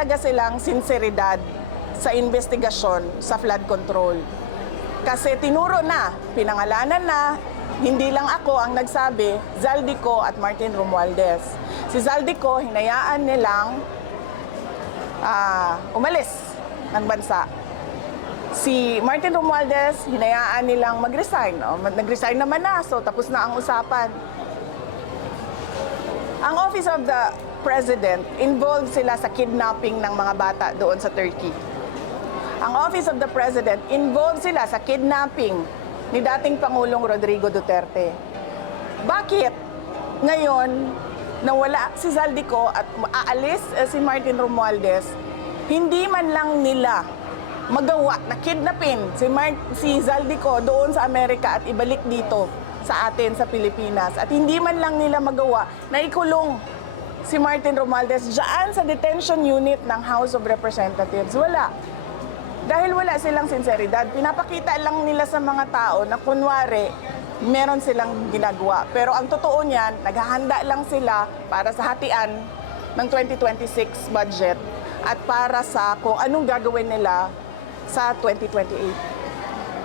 talaga silang sinseridad sa investigasyon sa flood control. Kasi tinuro na, pinangalanan na, hindi lang ako ang nagsabi, Zaldico at Martin Romualdez. Si Zaldico, hinayaan nilang umalis ng bansa. Si Martin Romualdez, hinayaan nilang mag-resign. Nag-resign naman na, so tapos na ang usapan. Ang Office of the President, involved sila sa kidnapping ng mga bata doon sa Turkey. Ang Office of the President, involved sila sa kidnapping ni dating Pangulong Rodrigo Duterte. Bakit ngayon, nawala si Zaldico at aalis si Martin Romualdez, hindi man lang nila magawa na kidnapin si Zaldico doon sa Amerika at ibalik dito sa atin sa Pilipinas. At hindi man lang nila magawa na ikulong si Martin Romualdez dyan sa detention unit ng House of Representatives. Wala. Dahil wala silang sinseridad, pinapakita lang nila sa mga tao na kunwari, meron silang ginagawa. Pero ang totoo niyan, naghahanda lang sila para sa hatian ng 2026 budget at para sa kung anong gagawin nila sa 2028.